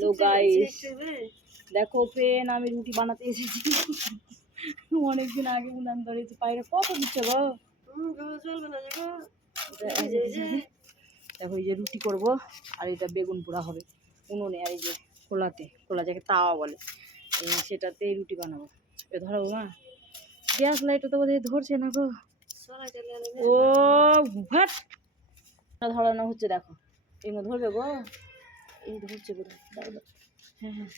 Hello guys, দেখো ফ্রেন আমি রুটি বানাতে এসেছি। অনেকদিন আগে উনান ধরেছি, পায়রা কত দিচ্ছে গো। দেখো এই যে রুটি করব, আর এটা বেগুন পোড়া হবে উনুনে, আর এই যে খোলা যাকে তাওয়া বলে, সেটাতেই রুটি বানাবো। এ ধরো মা, গ্যাস লাইটটা তো বোধহয় ধরছে না গো। ও ভাট ধরানো হচ্ছে, দেখো এগুলো ধরবে গো, এই ধরছে বোধহয়। হ্যাঁ হ্যাঁ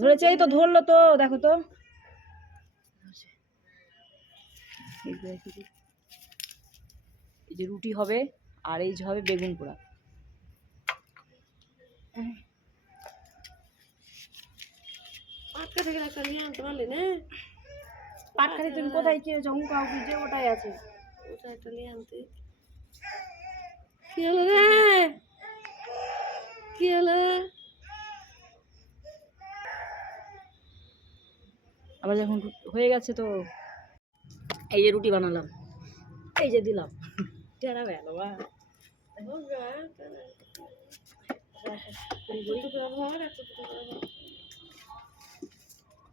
ধরেছে, এই তো ধরলো তো, দেখো তো। এই যে রুটি হবে, আর এই যে হবে বেগুন পোড়া। পাটকাঠি তুমি কোথায় কিনেছো? কাউকে যে ওটাই আছে, কি হলো রে, কি হলো? আবার যখন হয়ে গেছে তো এই যে রুটি বানালাম, এই যে দিলাম। টেরা গেল বা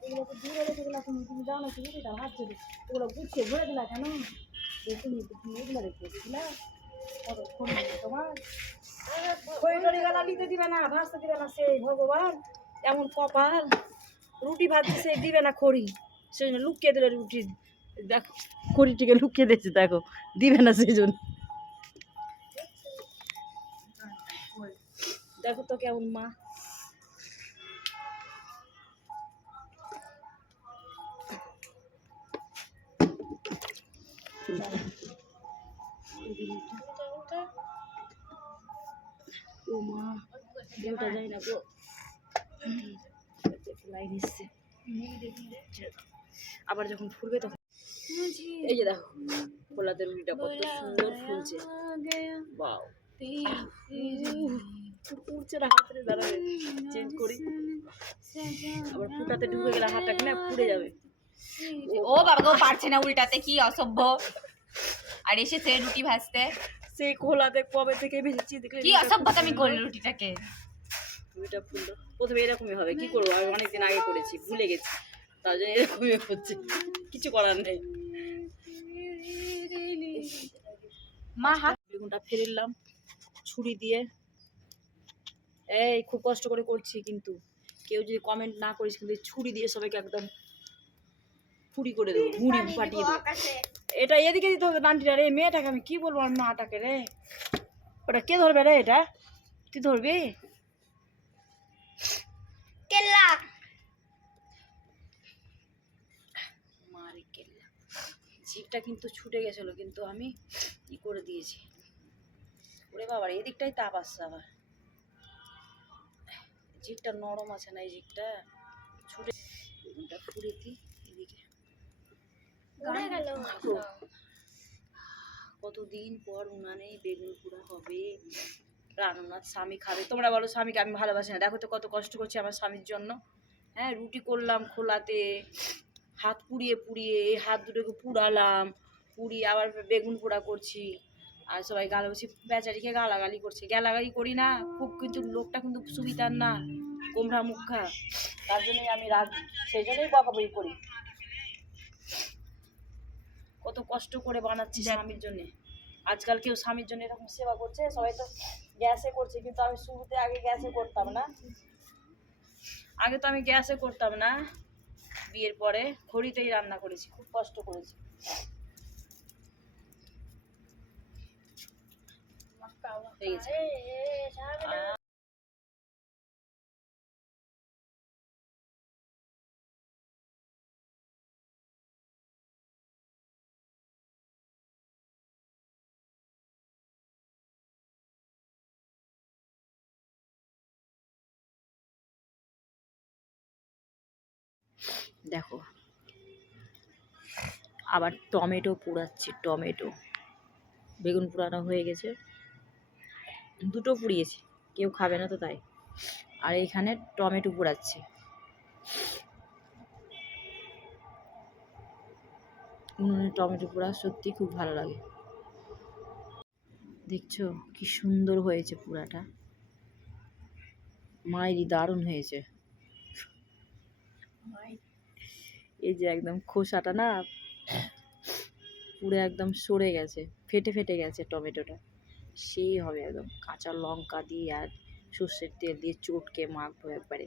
এগুলো তো দূরে রেখে দিলা, তুমি যাও না, তুমি রুটিটা ভাজছো, ওগুলো গুছিয়ে ভরে দিলা কেন? তুমি এগুলো রেখে দিলা কতক্ষণ তোমার? খড়ি গালা নিতে দিবে না, ভাজতে দিবে না, সেই ভগবান এমন কপাল। রুটি ভাজছে সে দিবে না খড়ি, সেই জন্য লুকিয়ে দিল রুটি। দেখো খড়িটিকে লুকিয়ে দিয়েছে, দেখো দিবে না সেই জন্য। দেখো তো কেমন মা। ও মা, দেওটা যায় না গো, লাইন এসছে। আবার যখন ফুলবে তখন এই যে দেখো ফোলাতে রুটিটা কত সুন্দর ফুলছে। বাও, উঠছে না, হাতে দাঁড়াবে, চেঞ্জ করি। আবার ফুটাতে ঢুকে গেলে হাতটা কিনা পুড়ে যাবে। ও বাবা গো, পারছে না উল্টাতে, কি অসভ্য। আর এসেছে রুটি ভাজতে, সেই খোলাতে কবে থেকে ভেজেছি, দেখলে কি অসভ্যতা আমি করলি রুটিটাকে। রুটিটা ফুললো প্রথমে এরকমই হবে, কি করবো, আমি অনেকদিন আগে করেছি, ভুলে গেছি, তার জন্য এরকমই হচ্ছে, কিছু করার নেই। মা হাত বেগুনটা ফেরিলাম ছুরি দিয়ে, এই খুব কষ্ট করে করছি, কিন্তু কেউ যদি কমেন্ট না করিস কিন্তু ছুরি দিয়ে সবাইকে একদম ফুরি করে দেবো, মুড়ি ফাটিয়ে দেবো। এটা এদিকে দিতে হবে ডান্টিটা রে, মেয়েটাকে আমি কি বলবো, আর মাটাকে রে, ওটা কে ধরবে রে, এটা তুই ধরবি? কেল্লা মারি কেল্লা, জিভটা কিন্তু ছুটে গেছিল, কিন্তু আমি ই করে দিয়েছি। ওরে বাবার এদিকটাই তাপ আসছে, আবার জিভটা নরম আছে না, এই জিভটা ছুটে, বেগুনটা ফুড়ে দিই এদিকে। কতদিন পর উনানে বেগুন পোড়া হবে, রান্নার স্বামী খাবে। তোমরা বলো স্বামীকে আমি ভালোবাসি না, দেখো তো কত কষ্ট করছি আমার স্বামীর জন্য। হ্যাঁ, রুটি করলাম খোলাতে, হাত পুড়িয়ে পুড়িয়ে এই হাত দুটোকে পুড়ালাম, পুড়িয়ে আবার বেগুন পোড়া করছি, আর সবাই গালাগাছি, বেচারিকে গালাগালি করছে। গালাগালি করি না খুব, কিন্তু লোকটা কিন্তু সুবিধার না, গোমরা মুখা, তার জন্যই আমি রাজি, সেই জন্যই বকাবকি করি। কত কষ্ট করে বানাচ্ছি স্বামীর জন্য। আজকাল কেউ স্বামীর জন্য এরকম সেবা করছে? সবাই তো গ্যাসে করছে, কিন্তু আমি শুরুতে আগে গ্যাসে করতাম না, আগে তো আমি গ্যাসে করতাম না, বিয়ের পরে খড়িতেই রান্না করেছি, খুব কষ্ট করেছি। হয়ে গেছে। দেখো আবার টমেটো পোড়াচ্ছি, টমেটো, বেগুন পোড়ানো হয়ে গেছে, দুটো পুড়িয়েছি, কেউ খাবে না তো তাই। আর এইখানে টমেটো পোড়াচ্ছি। উনুনে টমেটো পোড়া সত্যি খুব ভালো লাগে। দেখছো কি সুন্দর হয়েছে পোড়াটা, মায়েরই দারুণ হয়েছে। এই যে একদম খোসাটা না পুরো একদম সরে গেছে, ফেটে ফেটে গেছে টমেটোটা। সেই হবে একদম কাঁচা লঙ্কা দিয়ে আর সর্ষের তেল দিয়ে চটকে মাখবো একবারে,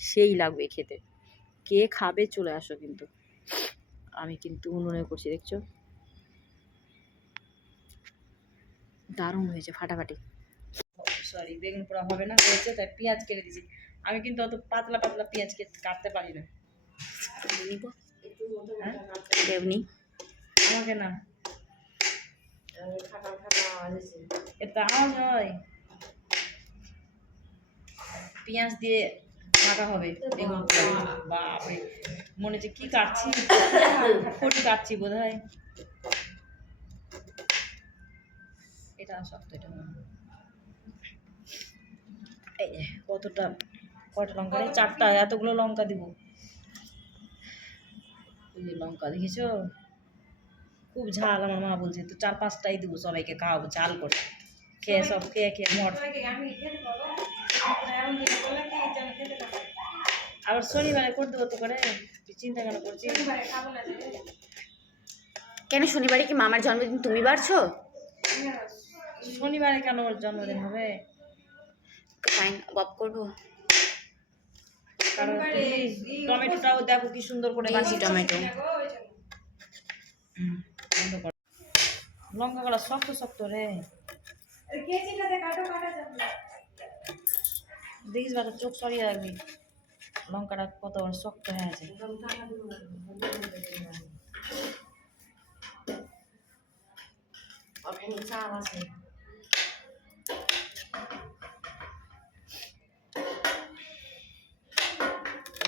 সেই লাগবে খেতে। কে খাবে চলে আসো কিন্তু। আমি কিন্তু উনুনে করছি, দেখছো দারুণ হয়েছে, ফাটাফাটি। সরি, বেগুন পোড়া হবে না হয়েছে, তাই পেঁয়াজ কেটে দিয়েছি। আমি কিন্তু অত পাতলা পাতলা পেঁয়াজ কাটতে পারি না। দেবনি আমাকে না, এটা আমার নয়, পেঁয়াজ দিয়ে কাটা হবে বেগুন পোড়া। বাপরে, মনে হচ্ছে কি কাটছি, খড়ি কাটছি বোধ হয়। এটা শক্ত, এটা এই যে কতটা, কটা লঙ্কা রে, 4টা, এতগুলো লঙ্কা দিব। এই যে লঙ্কা দেখেছো, খুব ঝাল। আমার মা বলছে তো 4-5টাই দিব, সবাইকে খাওয়াবো ঝাল করে, খেয়ে সব খেয়ে খেয়ে মর। আবার শনিবারে করে দেবো তো, করে চিন্তা কেন করছি। কেন শনিবারে কি মামার জন্মদিন তুমি বাড়ছো? শনিবারে কেন ওর জন্মদিন হবে? ফাইন, বব করবো। কারণ টমেটোটাও দেখো কি সুন্দর করে বাছি। টমেটো লঙ্কা গুলা শক্ত শক্ত রে, দেখিস বাটা চোখ সরিয়ে রাখবি। লঙ্কাটা কত শক্ত হয়ে আছে।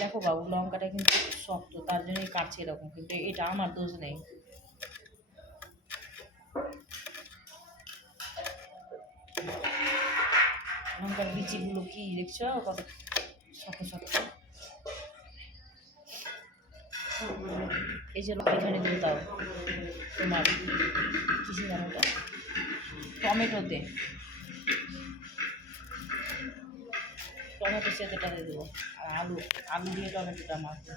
দেখো বাবু, লঙ্কাটা কিন্তু শক্ত, তার জন্যই কাটছে এরকম, কিন্তু এটা আমার দোষ নেই। লঙ্কার বিচিগুলো কি দেখছো কত শক্ত শক্ত। এই যে এখানে দিয়ে দাও তোমার কিসে জানো ওটা, টমেটোতে, টমেটো সেদ্ধটা দিয়ে দেবো। আর আলু, আলু দিয়ে টমেটোটা মাখবো।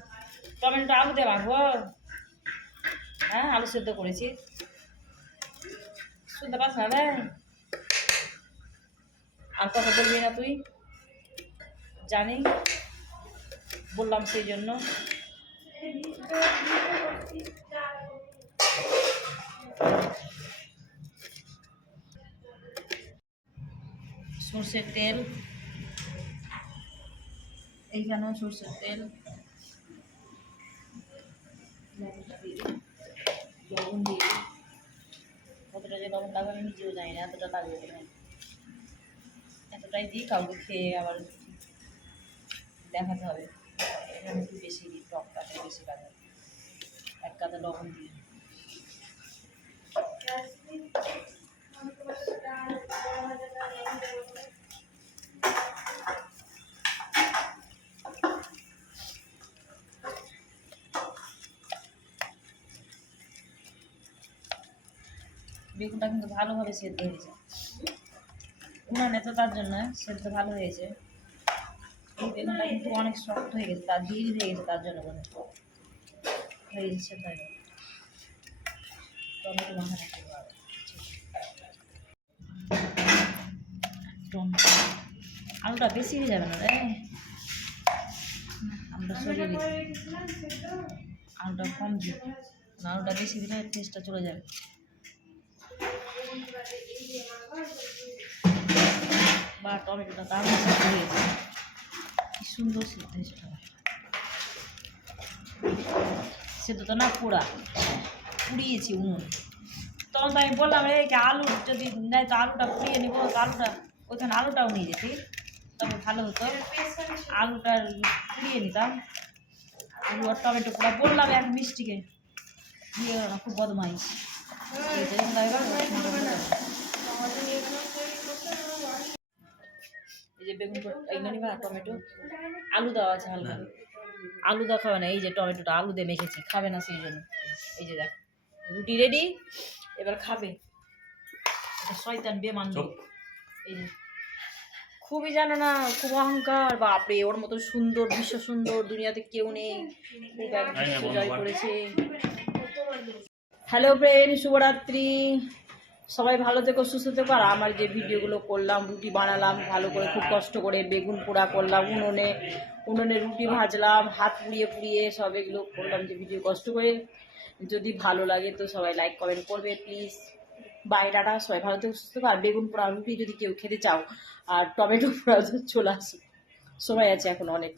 টমেটোটা আলু দিয়ে মাখবো। হ্যাঁ, আলু সেদ্ধ করেছি, শুনতে পাস না রে? আর কথা বলবি না তুই, জানি বললাম সেই জন্য। সর্ষের তেল, এইখানেও সর্ষের তেল, লবণ দিয়ে, কতটা যে লবণ লাগবে আমি নিজেও জানি না, এতটা লাগবে মনে হয়। এতটাই দিই, কাউকে খেয়ে আবার দেখাতে হবে। এখানে একটু বেশি দিই, টকটাকে বেশি লাগে। 1 কাঁচা লবণ দিয়ে, বেগুনটা কিন্তু ভালোভাবে সেদ্ধ হয়েছে। উনানে তো তার জন্য সেদ্ধ ভালো হয়েছে। এই বেগুনটা কিন্তু অনেক শক্ত হয়ে গেছে, তার দেরি হয়ে গেছে, তার জন্য মনে হয়ে গেছে। তাই টমেটো মাখা রাখতে পারো, আলুটা বেশি হয়ে যাবে না রে, আলুটা সরিয়ে দিই, আলুটা কম দিই, আলুটা বেশি দিলে টেস্টটা চলে যাবে। বা টমেটোটা দারুণ সেদ্ধ হয়েছে, কি সুন্দর সেদ্ধ হয়েছে। সেদ্ধটা না পোড়া, পুড়িয়েছি উনুন। তখন তো আমি বললাম রে আলু যদি নেয় তো আলুটা পুড়িয়ে নিবো, আলুটা ওইখানে আলুটাও নিয়ে যেতি, তবে ভালো হতো। আলুটা পুড়িয়ে নিতাম, আলু আর টমেটো পোড়া। বললাম এক মিষ্টিকে দিয়ে না, খুব বদমাইশ। এই যে বেগুন এগুলো নিবা, টমেটো, আলু দেওয়া আছে হালকা, আলু দেওয়া খাবে না। এই যে টমেটোটা আলু দিয়ে মেখেছি, খাবে না সেই জন্য। এই যে দেখ, রুটি রেডি, এবার খাবে। এটা শয়তান বেমান। এই যে খুবই জানো না, খুব অহংকার, বাপরে ওর মতো সুন্দর, বিশ্ব সুন্দর দুনিয়াতে কেউ নেই, খুব এক বিশ্ব জয় করেছে। হ্যালো ফ্রেন্ড, শুভরাত্রি। সবাই ভালো থেকো, সুস্থ থেকো। আর আমার যে ভিডিওগুলো করলাম, রুটি বানালাম ভালো করে, খুব কষ্ট করে বেগুন পোড়া করলাম, উনুনে রুটি ভাজলাম, হাত পুড়িয়ে পুড়িয়ে সব এগুলো করলাম যে ভিডিও কষ্ট করে। যদি ভালো লাগে তো সবাই লাইক কমেন্ট করবে প্লিজ। বাইরেটা সবাই ভালো থেকো, সুস্থ থেকো। আর বেগুন পোড়া রুটি যদি কেউ খেতে চাও আর টমেটো পোড়া চলে আসো, সময় আছে এখন অনেক।